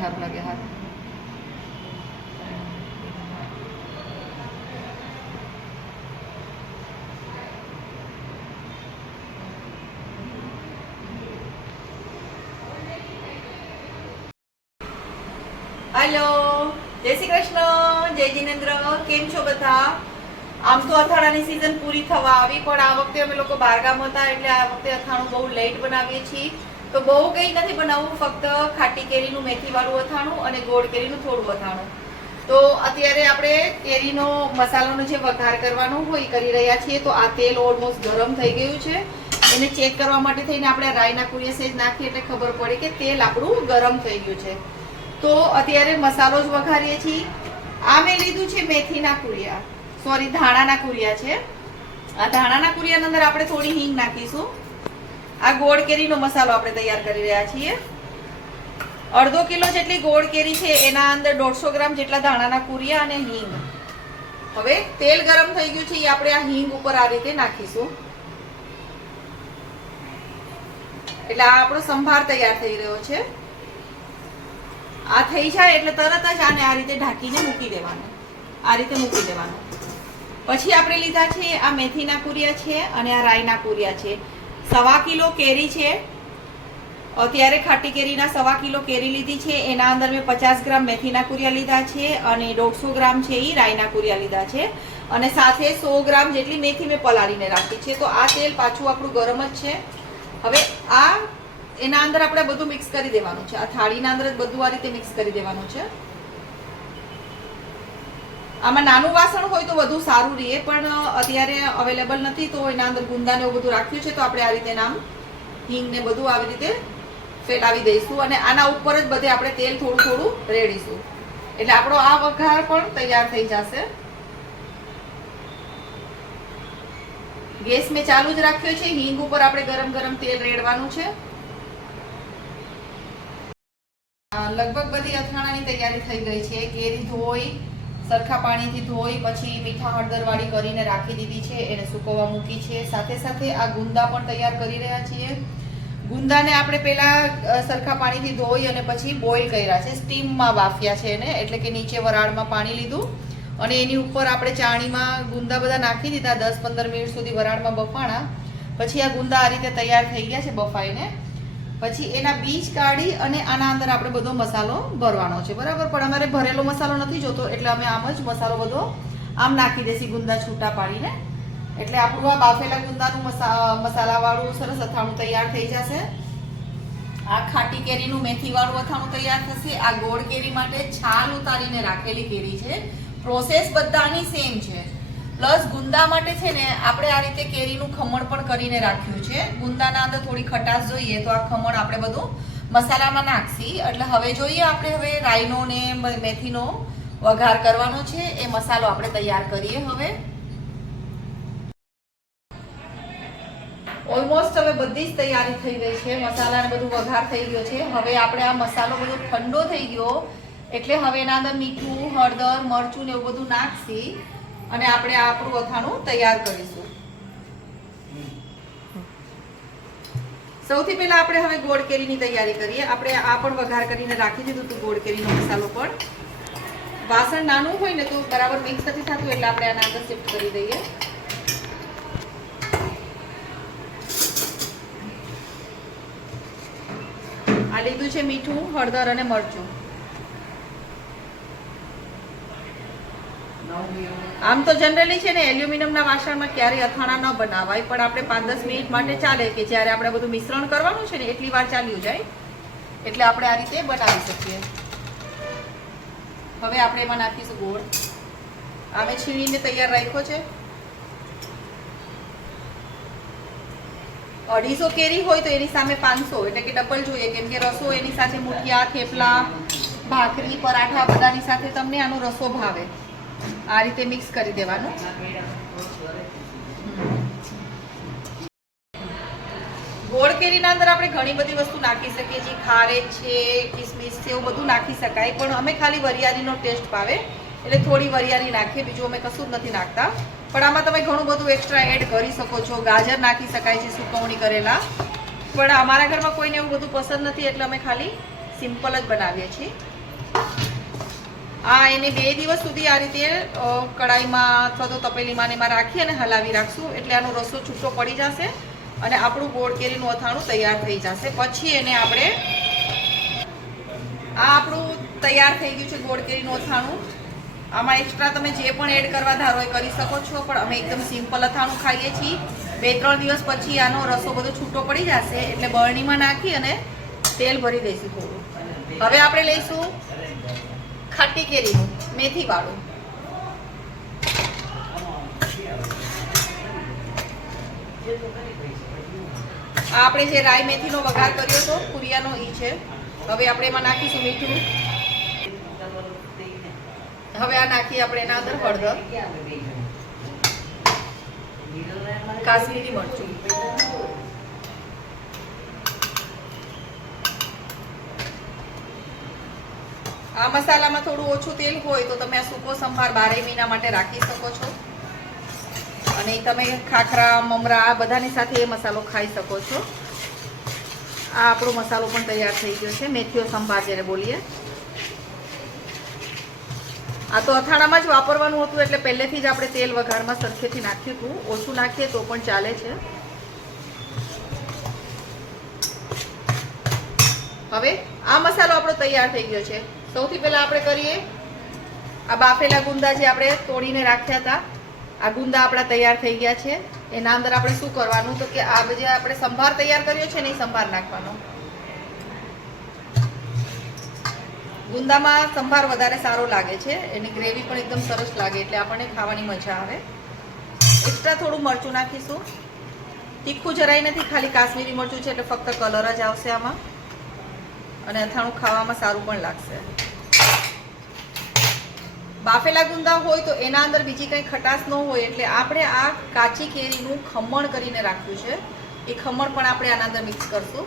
સારું લાગે હાથ હેલો જય શ્રી કૃષ્ણ, જય જિનેન્દ્ર, કેમ છો બધા? આમ તો અથાણાની સિઝન પૂરી થવા આવી, પણ આ વખતે અમે લોકો બહારગામ હતા, એટલે આ વખતે અથાણું બહુ લેટ બનાવીએ છીએ. તો બહુ કંઈ નથી બનાવવું ફક્ત ખાટી કેરીનું મેથીવાળું અથાણું અને ગોળ કેરીનું થોડું અથાણું. તો અત્યારે આપણે કેરીનો મસાલાનો જે વઘાર કરવાનો હોય કરી રહ્યા છીએ. તો આ તેલ ઓલમોસ્ટ ગરમ થઈ ગયું છે. એને ચેક કરવા માટે થઈને આપણે રાઈના કુરિયા સેજ નાખીએ એટલે ખબર પડે કે તેલ આપણું ગરમ થઈ ગયું છે. તો અત્યારે મસાલો જ વઘારીએ છીએ. આ મેં લીધું છે મેથીના કુરિયા. સોરી ધાણાના કુરિયા છે. આ ધાણાના કુરિયાની અંદર આપણે થોડી હિંગ નાખીશું. આ ગોળ કેરીનો મસાલો આપણે તૈયાર કરી રહ્યા છીએ. અડધો કિલો જેટલી ગોળ કેરી છે, એના અંદર દોઢસો ગ્રામ જેટલા ધાણાના કુરિયા અને હિંગ. હવે તેલ ગરમ થઈ ગયું છે એ આપણે આ હિંગ ઉપર આ રીતે નાખીશું. એટલે આ આપણો સંભાર તૈયાર થઈ રહ્યો છે. આ થઈ જાય એટલે તરત જ આને આ રીતે ઢાંકીને મૂકી દેવાનું. આ રીતે મૂકી દેવાનું. પછી આપણે લીધા છે, આ મેથીના કુરિયા છે અને આ રાઈના કુરિયા છે. સવા કિલો કેરી છે. અત્યારે ખાટી કેરીના સવા કિલો કેરી લીધી છે. એના અંદર મેં પચાસ ગ્રામ મેથીના કુરિયા લીધા છે અને દોઢસો ગ્રામ છે એ રાઈના કુરિયા લીધા છે. અને સાથે સો ગ્રામ જેટલી મેથી મેં પલાળીને રાખી છે. તો આ તેલ પાછું આપણું ગરમ જ છે. હવે આ એના અંદર આપણે બધું મિક્સ કરી દેવાનું છે. આ થાળીના અંદર જ બધું આ રીતે મિક્સ કરી દેવાનું છે. આમાં નાનું વાસણ હોય તો વધુ સારું રહે, પણ અત્યારે અવેલેબલ નથી, તો એના અંદર ગુંદાને એવું બધું રાખ્યું છે, તો આપણે આ રીતે નામ હિંગ ને બધું આવી રીતે ફેલાવી દઈશું અને આના ઉપર જ બધે આપણે તેલ થોડું થોડું રેડીશું. એટલે આપણો આ વઘાર પણ તૈયાર થઈ જશે. ગેસ મેં ચાલુ જ રાખ્યો છે, હિંગ ઉપર આપણે ગરમ ગરમ તેલ રેડવાનું છે. લગભગ બધી અથાણાની તૈયારી થઈ ગઈ છે, કેરી ધોઈ સરખા પાણીથી ધોઈ પછી મીઠા હળદરવાળી કરીને રાખી દીધી છે. એને સુકવવા મૂકી છે. સાથે સાથે આ ગુંદા પણ તૈયાર કરી રહ્યા છીએ. ગુંદાને આપણે પહેલાં સરખા પાણીથી ધોઈ અને પછી બોઇલ કર્યા છે. સ્ટીમમાં બાફ્યા છે એને, એટલે કે નીચે વરાળમાં પાણી લીધું. અને એની ઉપર આપણે ચાણીમાં ગુંદા બધા નાખી દીધા, દસ પંદર મિનિટ સુધી વરાળમાં બફાણા. પછી આ ગુંદા આ રીતે તૈયાર થઈ ગયા છે બફાઈને. પછી એના બીજ કાઢી અને આના અંદર આપણે બધો મસાલો ભરવાનો છે. બરાબર? પણ અમારે ભરેલો મસાલો નથી જોતો, એટલે અમે આમ જ મસાલો બધો આમ નાખી દેસી ગુંદા છૂટા પાડીને. એટલે આપણું આ બાફેલા ગુંદાનું મસા મસાલાવાળું સરસ અથાણું તૈયાર થઈ જશે. આ ખાટી કેરીનું મેથીવાળું અથાણું તૈયાર થશે. આ ગોળ કેરી માટે છાલ ઉતારીને રાખેલી કેરી છે. પ્રોસેસ બધાની સેમ છે. પ્લસ ગુંદા માટે છે ને આપણે આ રીતે કેરીનું ખમણ પણ કરીને રાખ્યું છે. ગુંદાના અંદર થોડી ખટાશ જોઈએ તો આ ખમણ આપણે બધું મસાલામાં નાખશી એટલે હવે જોઈએ આપણે હવે રાઈનો ને મેથીનો વઘાર કરવાનો છે. એ મસાલો આપણે તૈયાર કરીએ હવે. ઓલમોસ્ટ હવે બધી જ તૈયારી થઈ ગઈ છે. મસાલા ને બધું વઘાર થઈ ગયો છે. હવે આપણે આ મસાલો બધો ઠંડો થઈ ગયો. એટલે હવે એના અંદર મીઠું, હળદર, મરચું ને એવું બધું નાખશી અને આપણે આપણું અથાણું તૈયાર કરીશું. સૌથી પહેલા આપણે હવે ગોળ કેરીની તૈયારી કરીએ. આપણે આ પણ વઘાર કરીને રાખી દીધું હતું ગોળ કેરીનો મસાલો પણ. વાસણ નાનું હોય ને તો બરાબર મિક્સ નથી થતું એટલે આપણે આના આગળ શિફ્ટ કરી દઈએ. આ લીધું છે મીઠું, હળદર અને મરચું. આમ તો જનરલી છે ને, એલ્યુમિનિયમના વાસણમાં ક્યારેય અથાણા ન બનાવાય, પણ આપણે પાંચ દસ મિનિટ માટે ચાલે કે જ્યારે આપણે બધું મિશ્રણ કરવાનું છે ને, એટલી વાર ચાલ્યું જાય, એટલે આપણે આ રીતે બનાવી શકીએ. હવે આપણે એમાં નાખીશું ગોળ. આમે છીણીને તૈયાર રાખ્યો છે. અઢીસો કેરી હોય તો એની સામે પાંચસો, એટલે કે ડબલ જોઈએ, કેમ કે રસો એની સાથે મુઠિયા, થેપલા, ભાખરી, પરાઠા બધાની સાથે તમને આનો રસો ભાવે. આ રીતે મિક્સ કરી દેવાનું. ગોળ કેરીના અંદર આપણે ઘણી બધી વસ્તુ નાખી શકીએ છીએ. ખારેક છે, કિસમિસ છે, એવું બધું નાખી શકાય. પણ અમે ખાલી વરિયાળીનો ટેસ્ટ ભાવે. એટલે થોડી વરિયાળી નાખીએ, બીજું અમે કશું જ નથી નાખતા. પણ આમાં તમે ઘણું બધું એક્સ્ટ્રા એડ કરી શકો છો. ગાજર નાખી શકાય છે, સુકવણી કરેલા. પણ અમારા ઘરમાં કોઈને એવું બધું પસંદ નથી, એટલે અમે ખાલી સિમ્પલ જ બનાવીએ છીએ. આ એને બે દિવસ સુધી આ રીતે કડાઈમાં અથવા તો તપેલીમાં એમાં રાખી અને હલાવી રાખશું. એટલે આનો રસો છૂટો પડી જશે અને આપણું ગોળ કેરીનું અથાણું તૈયાર થઈ જશે. પછી એને આપણે, આ આપણું તૈયાર થઈ ગયું છે ગોળ કેરીનું અથાણું. આમાં એક્સ્ટ્રા તમે જે પણ એડ કરવા ધારો એ કરી શકો છો, પણ અમે એકદમ સિમ્પલ અથાણું ખાઈએ છીએ. બે, ત્રણ દિવસ પછી આનો રસો બધો છૂટો પડી જશે, એટલે બરણીમાં નાખી અને તેલ ભરી દઈશું થોડું. હવે આપણે લઈશું ખાટી કેરીનું મેથી વાળું આ આપણે જે રાઈ મેથીનો વઘાર કર્યો હતો કુરિયાનો ઈ છે. હવે આપણે એમાં નાખીશું મીઠું. હવે આ નાખીએ આપણે એના અંદર હળદર, કાશ્મીરી મરચું. આ મસાલામાં થોડું ઓછું તેલ હોય તો તમે આ સૂકો સંભાર બારે મહિના માટે રાખી શકો છો. અને તમે ખાખરા, મમરા, આ બધાની સાથે એ મસાલો ખાઈ શકો છો. આ આપણો મસાલો પણ તૈયાર થઈ ગયો છે મેથીઓ સંભાર જેને બોલીએ. આ તો અથાણામાં જ વાપરવાનું હતું એટલે પહેલેથી જ આપણે તેલ વઘારમાં સરખેથી નાખ્યું હતું. ઓછું નાખીએ તો પણ ચાલે છે. હવે આ મસાલો આપણો તૈયાર થઈ ગયો છે. સૌથી પહેલા આપણે કરીએ, આ બાફેલા ગુંદા જે આપણે તોડીને રાખ્યા હતા, આ ગુંદા આપણા તૈયાર થઈ ગયા છે. એના અંદર આપણે શું કરવાનું તો કે આ જે આપણે સંભાર તૈયાર કર્યો છે ને સંભાર નાખવાનો. ગુંદામાં સંભાર વધારે સારો લાગે છે, એની ગ્રેવી પણ એકદમ સરસ લાગે એટલે આપણને ખાવાની મજા આવે. એક્સ્ટ્રા થોડું મરચું નાખીશું. તીખું જરાય નથી, ખાલી કાશ્મીરી મરચું છે એટલે ફક્ત કલર જ આવશે આમાં. અને અથાણું ખાવામાં સારું પણ લાગશે. બાફેલા ગુંદા હોય તો એના અંદર બીજી કંઈ ખટાશ ન હોય એટલે આપણે આ કાચી કેરીનું ખમણ કરીને રાખ્યું છે. એ ખમણ પણ આપણે આના અંદર મિક્સ કરશું.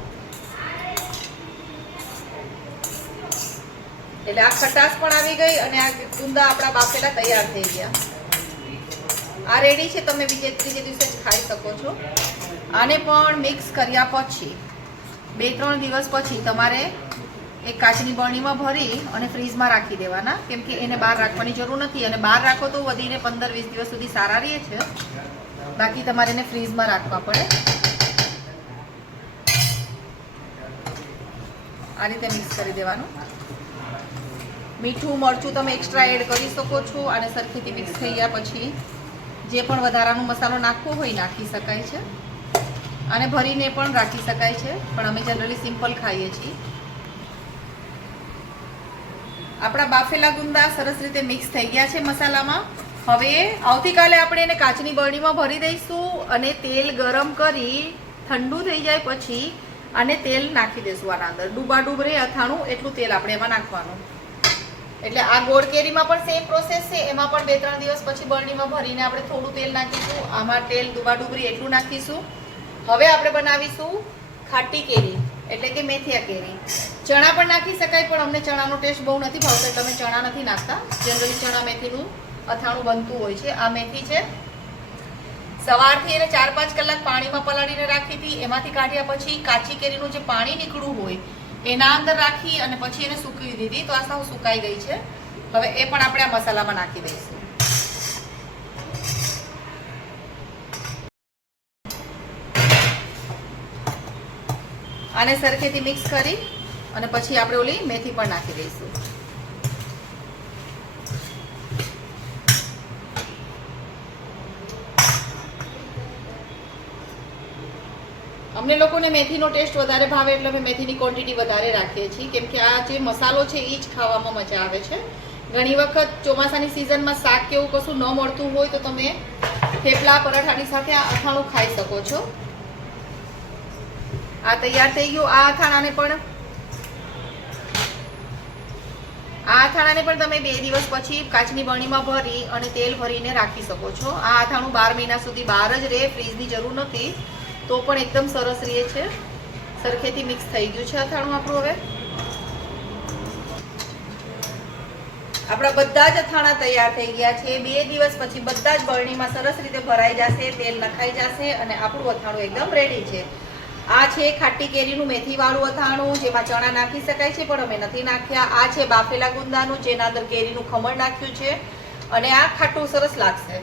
એટલે આ ખટાશ પણ આવી ગઈ અને આ ગુંદા આપણા બાફેલા તૈયાર થઈ ગયા. આ રેડી છે, તમે બીજે ત્રીજે દિવસે જ ખાઈ શકો છો. આને પણ મિક્સ કર્યા પછી, બે ત્રણ દિવસ પછી તમારે એક કાચની બરણીમાં ભરી અને ફ્રીઝમાં રાખી દેવાના. કેમ કે એને બહાર રાખવાની જરૂર નથી. અને બહાર રાખો તો વધીને પંદર વીસ દિવસ સુધી સારા રહે છે. બાકી તમારે એને ફ્રીઝમાં રાખવા પડે. આ રીતે મિક્સ કરી દેવાનું. મીઠું, મરચું તમે એક્સ્ટ્રા એડ કરી શકો છો અને સરખેથી મિક્સ થઈ ગયા પછી જે પણ વધારાનો મસાલો નાખવો હોય નાખી શકાય છે. અને ભરીને પણ રાખી શકાય છે. પણ અમે જનરલી સિમ્પલ ખાઈએ છીએ. આપણા બાફેલા ગુંદા સરસ રીતે મિક્સ થઈ ગયા છે મસાલામાં. હવે આવતીકાલે આપણે એને કાચની બરણીમાં ભરી દઈશું અને તેલ ગરમ કરી ઠંડુ થઈ જાય પછી અને તેલ નાખી દઈશું આના અંદર. ડૂબા ડૂબ રહે અથાણું, એટલું તેલ આપણે એમાં નાખવાનું. એટલે આ ગોળ કેરીમાં પણ સેમ પ્રોસેસ છે. એમાં પણ બે ત્રણ દિવસ પછી બરણીમાં ભરીને આપણે થોડું તેલ નાખીશું. આમાં તેલ ડૂબાડૂબરી એટલું નાખીશું. હવે આપણે બનાવીશું ખાટી કેરી. એટલે કે મેથિયા કેરી. ચણા પણ નાખી શકાય, પણ અમને ચણાનો ટેસ્ટ બહુ નથી ભાવતો. અમે ચણા નથી નાખતા. જનરલી ચણા મેથીનું અથાણું બનતું હોય છે. આ મેથી છે. સવારથી એને ચાર પાંચ કલાક પાણીમાં પલાળીને રાખી હતી. એમાંથી કાઢ્યા પછી કાચી કેરીનું જે પાણી નીકળવું હોય, એના અંદર રાખી અને પછી એને સૂકવી દીધી. તો આ સાવ સુકાઈ ગઈ છે. હવે એ પણ આપણે આ મસાલામાં નાખી દઈશું. આને સરખેથી મિક્સ કરી અને પછી આપણે ઓલી મેથી પણ નાખી દઈશું. અમને લોકોને મેથીનો ટેસ્ટ વધારે ભાવે એટલે અમે મેથીની ક્વોન્ટિટી વધારે રાખીએ છીએ. કેમ કે આ જે મસાલો છે એ જ ખાવામાં મજા આવે છે. ઘણી વખત ચોમાસાની સિઝનમાં શાક કે એવું કશું ન મળતું હોય તો તમે થેપલા, પરાઠાની સાથે આ અથાણું ખાઈ શકો છો. આ તૈયાર થઈ ગયું. આ અથાણાને પણ આ અથાણાને પણ તમે બે દિવસ પછી કાચની બરણીમાં ભરી અને તેલ ભરીને રાખી શકો છો. આ અથાણું બાર મહિના સુધી બહાર જ રહે, ફ્રીજની જરૂર નથી. તો પણ એકદમ સરસ રહે છે. સરખેથી મિક્સ થઈ ગયું છે અથાણું આપણું હવે. આપણા બધા જ અથાણા તૈયાર થઈ ગયા છે. બે દિવસ પછી બધા જ બરણીમાં સરસ રીતે ભરાઈ જશે, તેલ નખાઈ જશે અને આપણું અથાણું એકદમ રેડી છે. આ છે ખાટી કેરીનું મેથીવાળું અથાણું, જેમાં ચણા નાખી શકાય છે, પણ અમે નથી નાખ્યા. આ છે બાફેલા ગુંદાનું, જેના અંદર કેરીનું ખમણ નાખ્યું છે. અને આ ખાટું સરસ લાગશે.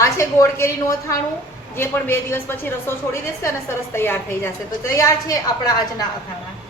આ છે ગોળ કેરીનું અથાણું, જે પણ બે દિવસ પછી રસો છોડી દેશે અને સરસ તૈયાર થઈ જશે. તો તૈયાર છે આપણા આજના અથાણા.